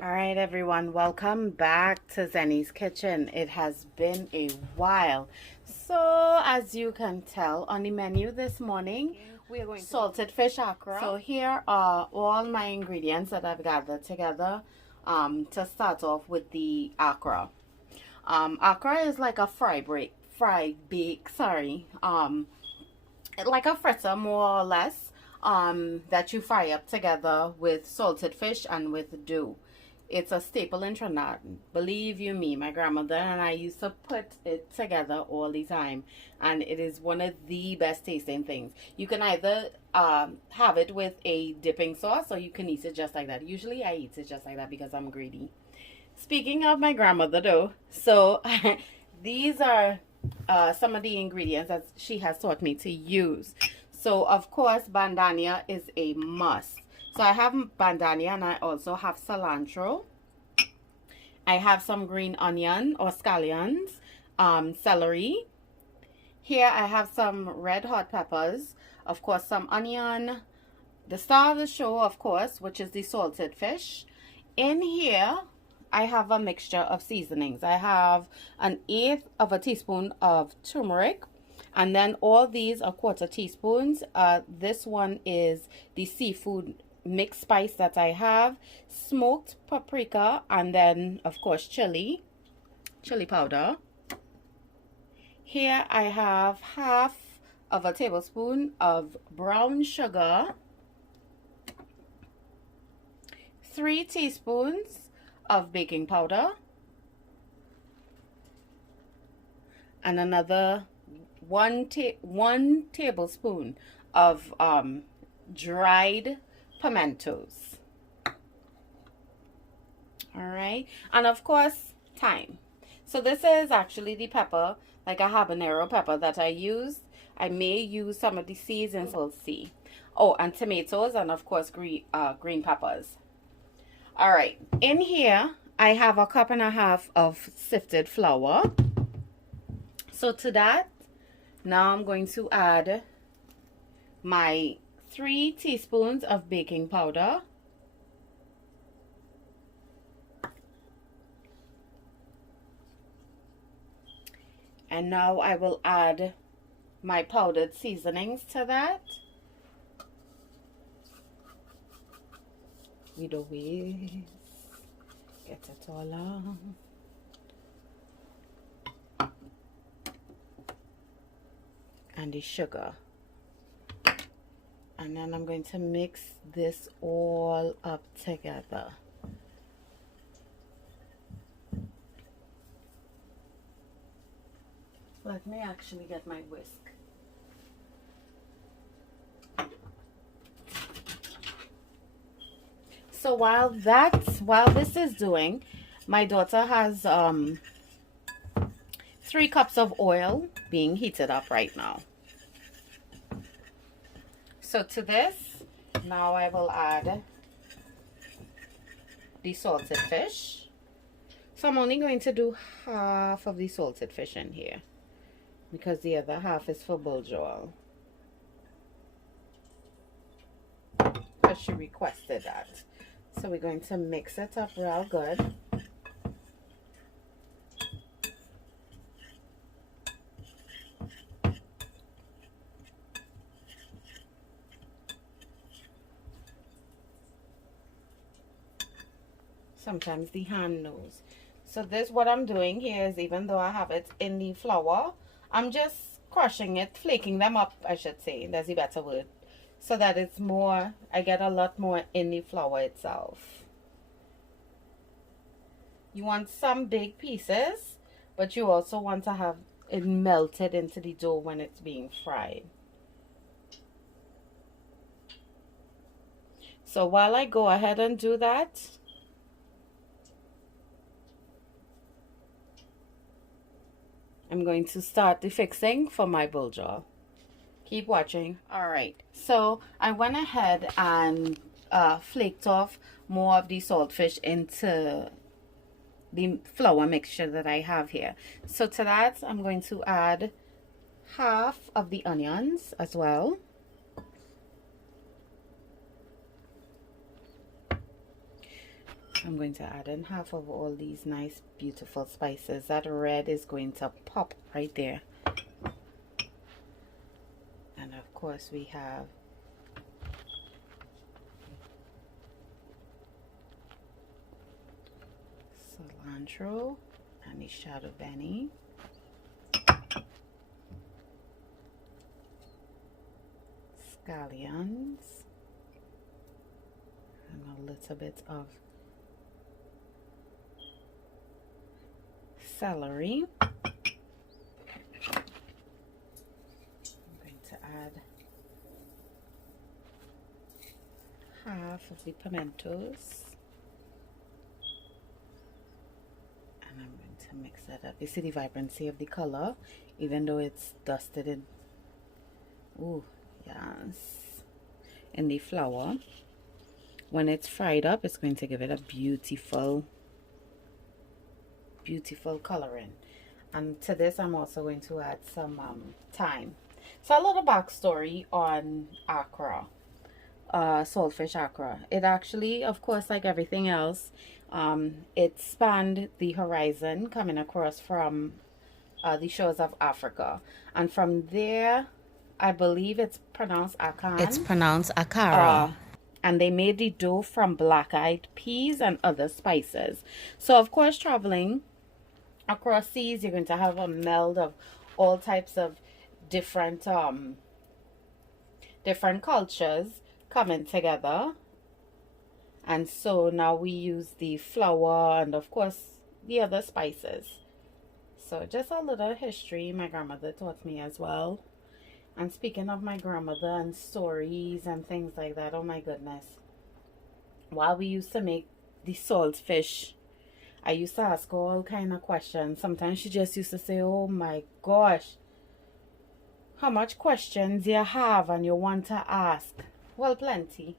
All right, everyone, welcome back to Zennie's Kitchen. It has been a while. So, as you can tell on the menu this morning, we are going to salted fish Accra. So, here are all my ingredients that I've gathered together to start off with the Accra. Accra is like a like a fritter more or less, that you fry up together with salted fish and with dough. It's a staple in Trinidad. Believe you me, my grandmother and I used to put it together all the time. And it is one of the best tasting things. You can either have it with a dipping sauce or you can eat it just like that. Usually I eat it just like that because I'm greedy. Speaking of my grandmother though, so these are some of the ingredients that she has taught me to use. So of course Bandania is a must. So I have Bandania and I also have cilantro. I have some green onion or scallions, celery. Here I have some red hot peppers, of course some onion, the star of the show of course, which is the salted fish. In here I have a mixture of seasonings. I have 1/8 of a teaspoon of turmeric. And then all these are 1/4 teaspoons. This one is the seafood mixed spice that I have, smoked paprika, and then of course chili powder. Here I have 1/2 of a tablespoon of brown sugar, 3 teaspoons of baking powder, and another 1 tablespoon of dried pimentos. All right, and of course thyme. So this is actually the pepper, like a habanero pepper that I use. I may use some of the seasons, we'll see. Oh, and tomatoes, and of course green peppers. All right, in here I have 1.5 cups of sifted flour. So to that, now I'm going to add my 3 teaspoons of baking powder, and now I will add my powdered seasonings to that. We do whisk, get it all on. And the sugar. And then I'm going to mix this all up together. Let me actually get my whisk. So while this is doing, my daughter has 3 cups of oil being heated up right now. So to this, now I will add the salted fish. So I'm only going to do 1/2 of the salted fish in here because the other 1/2 is for Buljoel, because she requested that. So we're going to mix it up real good. Sometimes the hand knows. So this, what I'm doing here is, even though I have it in the flour, I'm just crushing it, flaking them up, I should say, that's a better word, so that it's more, I get a lot more in the flour itself. You want some big pieces, but you also want to have it melted into the dough when it's being fried. So while I go ahead and do that, I'm going to start the fixing for my bulgur. Keep watching. All right, so I went ahead and flaked off more of the saltfish into the flour mixture that I have here. So to that, I'm going to add 1/2 of the onions as well. I'm going to add in half of all these nice, beautiful spices. That red is going to pop right there. And of course, we have cilantro and the Chadon Beni. Scallions. And a little bit of celery. I'm going to add half of the pimentos. And I'm going to mix that up. You see the vibrancy of the color, even though it's dusted in, ooh, yes, in the flour. When it's fried up, it's going to give it a beautiful coloring. And to this, I'm also going to add some thyme. So a little backstory on Accra, Saltfish Accra. It actually, of course, like everything else, it spanned the horizon, coming across from the shores of Africa, and from there, I believe it's pronounced Accra. It's pronounced Accra. And they made the dough from black-eyed peas and other spices. So, of course, traveling across seas, you're going to have a meld of all types of different cultures coming together. And so now we use the flour and, of course, the other spices. So just a little history my grandmother taught me as well. And speaking of my grandmother and stories and things like that, oh my goodness. While we used to make the saltfish, I used to ask her all kind of questions. Sometimes she just used to say, oh my gosh, how much questions you have and you want to ask? Well, plenty.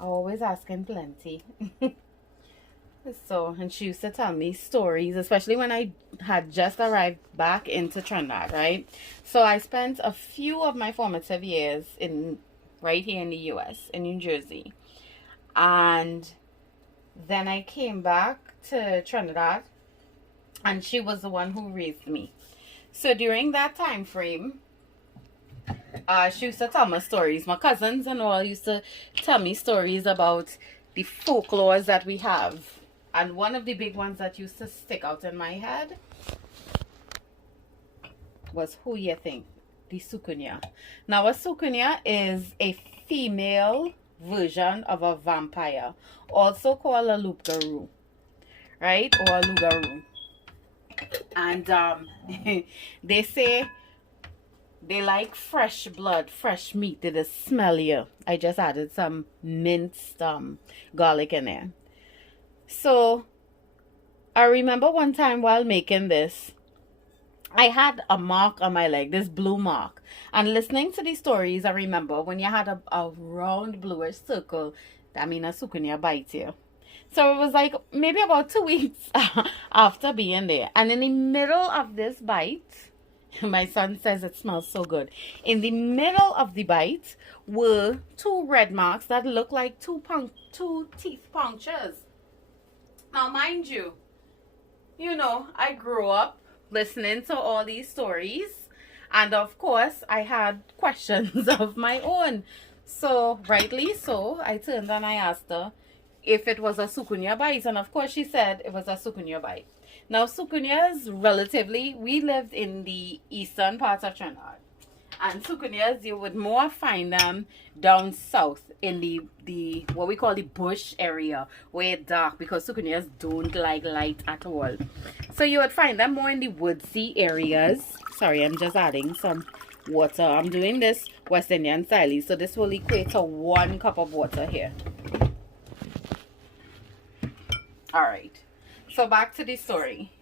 Always asking plenty. So, and she used to tell me stories, especially when I had just arrived back into Trinidad, right? So I spent a few of my formative years right here in the US, in New Jersey. And then I came back to Trinidad, and she was the one who raised me. So during that time frame, she used to tell me stories. My cousins and all used to tell me stories about the folklores that we have. And one of the big ones that used to stick out in my head was, who you think? The sukunya. Now, a sukunya is a female version of a vampire, also called a loup-garou, right? Or a loup-garou. And they say they like fresh blood, fresh meat. It is smellier. I just added some minced garlic in there. So I remember one time while making this, I had a mark on my leg, this blue mark. And listening to these stories, I remember when you had a round bluish circle, that means a sukunya bite you. So it was like maybe about 2 weeks after being there. And in the middle of this bite, my son says it smells so good. In the middle of the bite were 2 red marks that looked like two teeth punctures. Now, mind you, I grew up listening to all these stories. And of course, I had questions of my own. So, rightly so, I turned and I asked her if it was a sukunya bite. And of course, she said it was a sukunya bite. Now, sukunyas, relatively, we lived in the eastern part of Trinidad. And sukunyas, you would more find them down south in the what we call the bush area, where it's dark, because sukunyas don't like light at all. So you would find them more in the woodsy areas. Sorry, I'm just adding some water. I'm doing this West Indian style, so this will equate to 1 cup of water here. All right. So back to the story.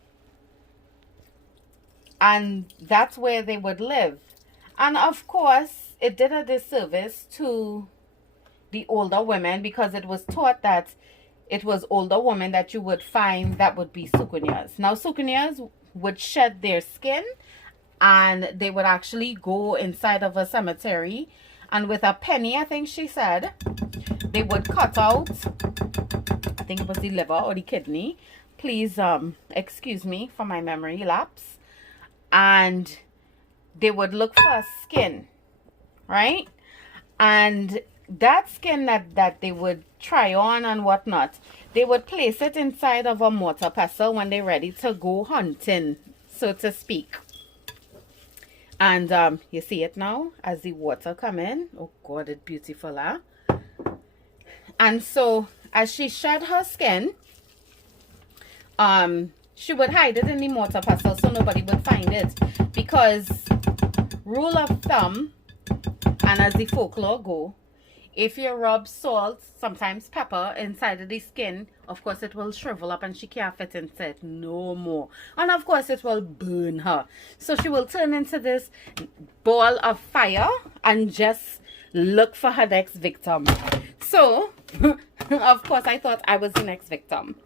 And that's where they would live. And of course, it did a disservice to the older women, because it was taught that it was older women that you would find that would be sukunyas. Now, sukunyas would shed their skin, and they would actually go inside of a cemetery And with a penny, I think she said, they would cut out, I think it was the liver or the kidney. Please excuse me for my memory lapse. And they would look for a skin, right? And that skin that they would try on and whatnot, they would place it inside of a mortar pestle when they're ready to go hunting, so to speak. And you see it now as the water come in. Oh God, it's beautiful, huh? And so as she shed her skin, she would hide it in the mortar pestle so nobody would find it. Because rule of thumb, and as the folklore go, if you rub salt, sometimes pepper, inside of the skin, of course it will shrivel up and she can't fit into it no more. And of course it will burn her. So she will turn into this ball of fire and just look for her next victim. So, of course I thought I was the next victim.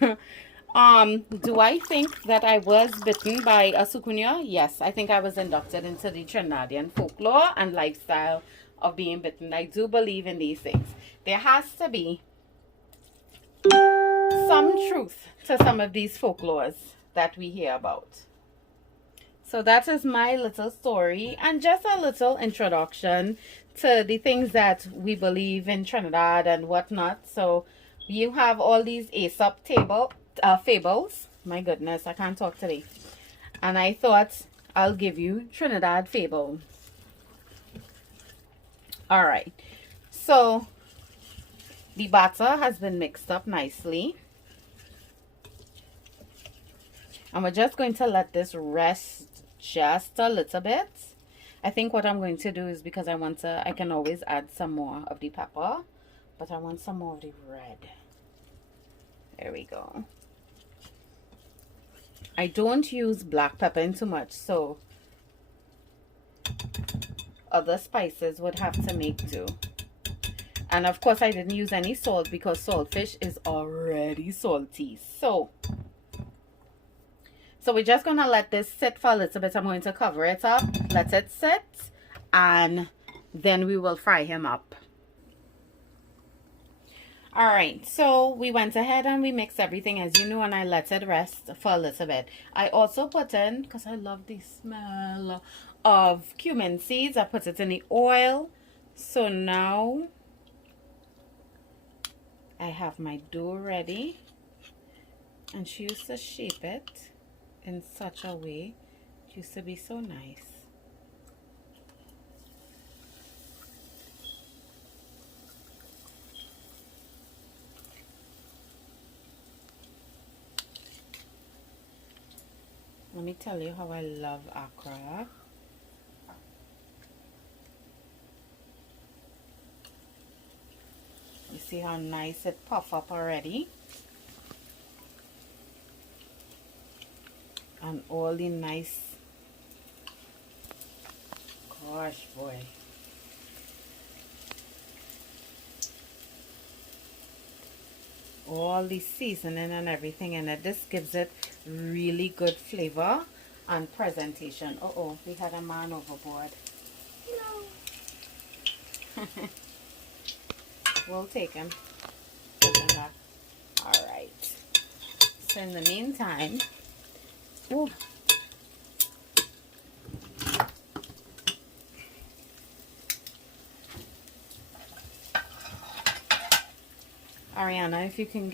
Do I think that I was bitten by a sukunya? Yes, I think I was inducted into the Trinidadian folklore and lifestyle of being bitten. I do believe in these things. There has to be some truth to some of these folklores that we hear about. So that is my little story and just a little introduction to the things that we believe in Trinidad and whatnot. So you have all these Aesop fables. My goodness, I can't talk today. And I thought I'll give you Trinidad Fable. Alright, so the batter has been mixed up nicely. And we're just going to let this rest just a little bit. I think what I'm going to do is, because I can always add some more of the pepper, but I want some more of the red. There we go. I don't use black pepper in too much, so other spices would have to make do. And of course I didn't use any salt because saltfish is already salty. So we're just gonna let this sit for a little bit. I'm going to cover it up, let it sit, and then we will fry him up. Alright, so we went ahead and we mixed everything, as you know, and I let it rest for a little bit. I also put in, because I love the smell of cumin seeds, I put it in the oil. So now I have my dough ready, and she used to shape it in such a way. It used to be so nice. Let me tell you how I love Accra. You see how nice it puff up already? And all the nice, gosh boy. All the seasoning and everything in it. This gives it really good flavor and presentation. Uh-oh, we had a man overboard. No. We'll take him. Alright. So in the meantime, ooh, Ariana, if you can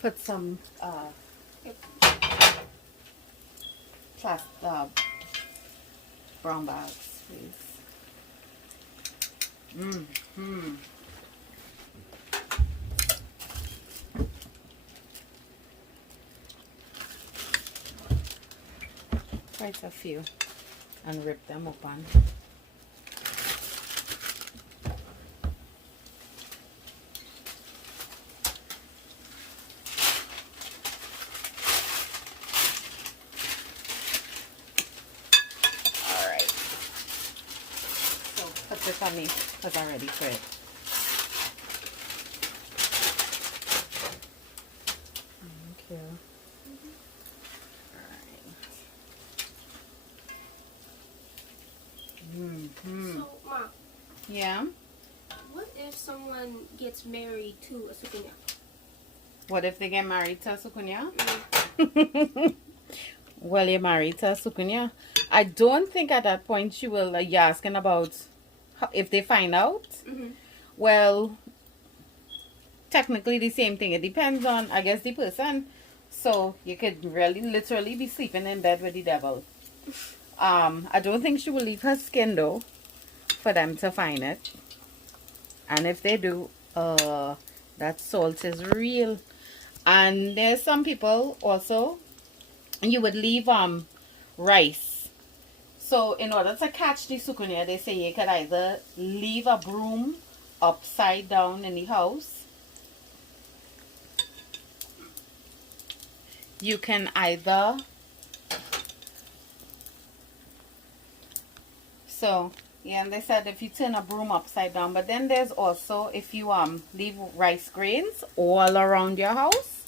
put some brown bags, please. Quite a few, and rip them open. This on me because I'm ready for it. Thank you. Alright. So, Mom, Yeah. What if someone gets married to a sukunya? What if they get married to a sukunya? Mm. Well, you're married to a sukunya. I don't think at that point she will. You're asking about if they find out. Mm-hmm. Well, technically the same thing. It depends on, I guess, the person. So you could really, literally be sleeping in bed with the devil. I don't think she will leave her skin though, for them to find it. And if they do, that salt is real. And there's some people also, you would leave rice. So in order to catch the sukunya, they say you could either leave a broom upside down in the house. You can either, so yeah, and they said if you turn a broom upside down, but then there's also if you leave rice grains all around your house,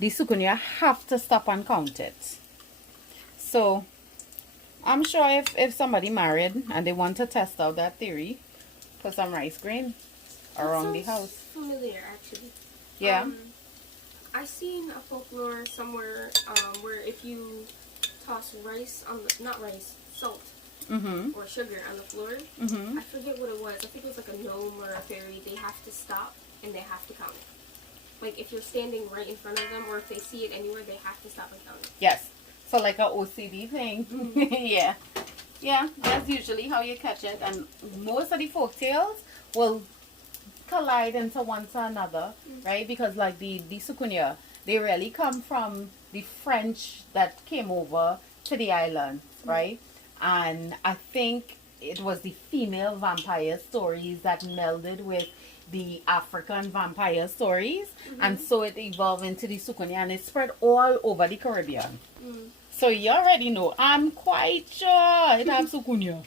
the sukunya have to stop and count it. So I'm sure if somebody married and they want to test out that theory, put some rice grain around the house. Familiar, actually. Yeah. I seen a folklore somewhere where if you toss rice on the, not rice, salt or sugar on the floor, I forget what it was. I think it was like a gnome or a fairy. They have to stop and they have to count it. Like if you're standing right in front of them or if they see it anywhere, they have to stop and count it. Yes. So like a OCD thing. Yeah. Yeah, that's usually how you catch it. And most of the folk tales will collide into one to another, right? Because like the sukunya, they really come from the French that came over to the island, right? And I think it was the female vampire stories that melded with the African vampire stories, and so it evolved into the sukunya, and it spread all over the Caribbean. So you already know, I'm quite sure it has sukunya.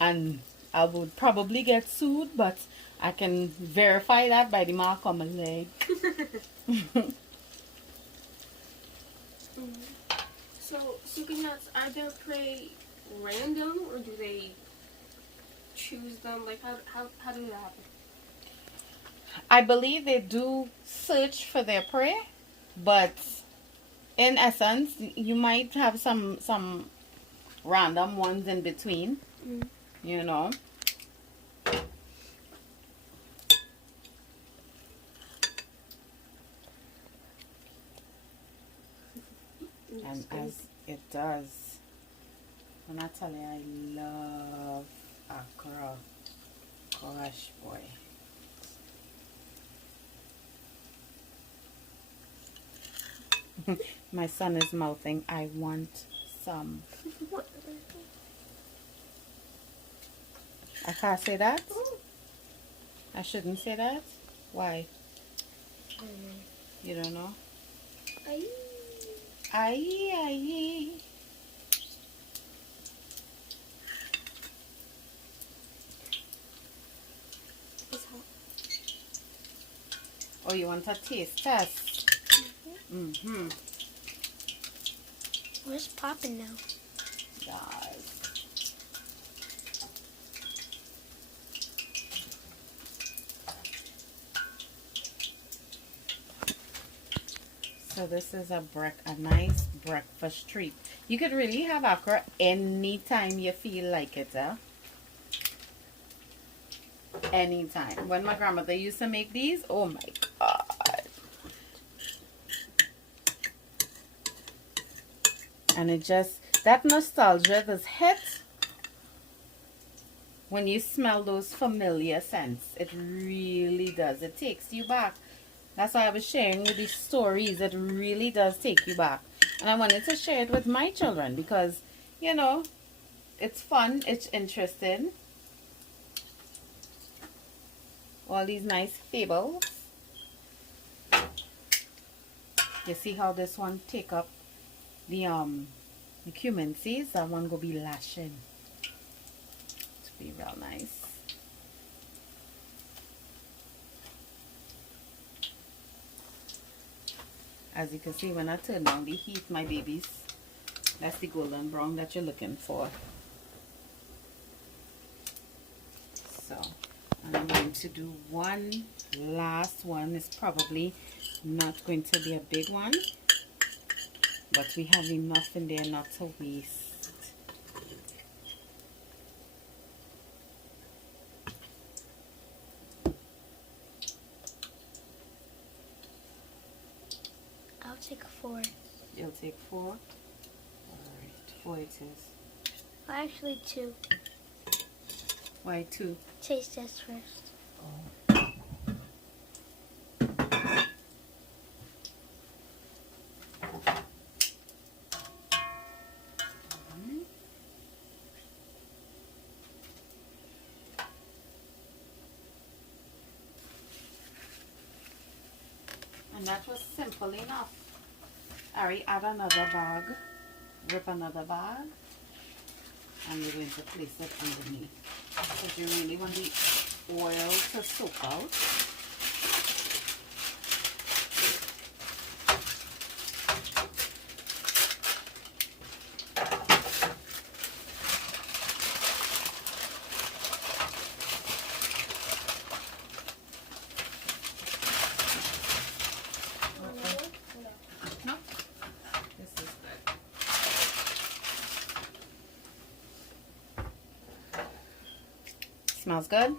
And I would probably get sued, but I can verify that by the mark on my leg. So, sukunyas, are their prey random or do they choose them? Like, how do that happen? I believe they do search for their prey, but in essence, you might have some random ones in between, you know. And as it does, when I tell you I love Accra, gosh boy. My son is mouthing, I want some. I can't say that? I shouldn't say that? Why? You don't know? Aye, aye. It's hot. Oh, you want a taste test? Where's popping now? Yes. So this is a nice breakfast treat. You could really have Accra anytime you feel like it, anytime. When my grandmother used to make these, oh my God. And it just, that nostalgia that's hit when you smell those familiar scents. It really does. It takes you back. That's why I was sharing with these stories. It really does take you back. And I wanted to share it with my children because, you know, it's fun. It's interesting. All these nice fables. You see how this one take up the cumin seeds? That one go be lashing. To be real nice. As you can see, when I turn down the heat, my babies, that's the golden brown that you're looking for. So, and I'm going to do one last one. It's probably not going to be a big one, but we have enough in there not to waste. I'll take 4. You'll take 4? Alright, 4 it is. Well, actually 2. Why 2? Taste test first. And that was simple enough. Ari, add another bag. Rip another bag. And we're going to place it underneath. Because you really want the oil to soak out. No, this is good. Smells good?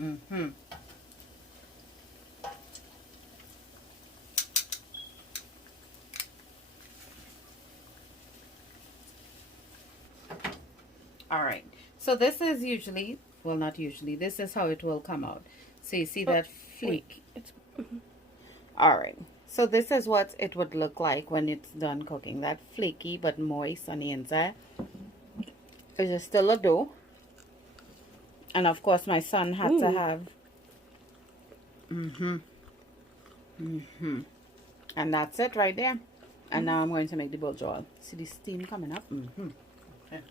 Mm-hmm. All right. So this is usually, well, not usually, this is how it will come out. So you see that flake? All right. So this is what it would look like when it's done cooking. That flaky but moist on the inside. It's still a dough. And of course my son had to have. And that's it right there. And now I'm going to make the bourgeois. See the steam coming up? Okay.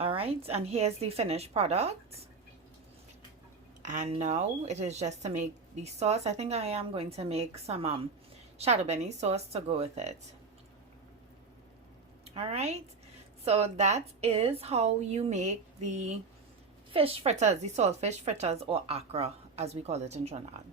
Alright, and here's the finished product. And now it is just to make the sauce. I think I am going to make some Chadon Beni sauce to go with it. Alright, so that is how you make the fish fritters, the saltfish fritters, or Accra as we call it in Trinidad.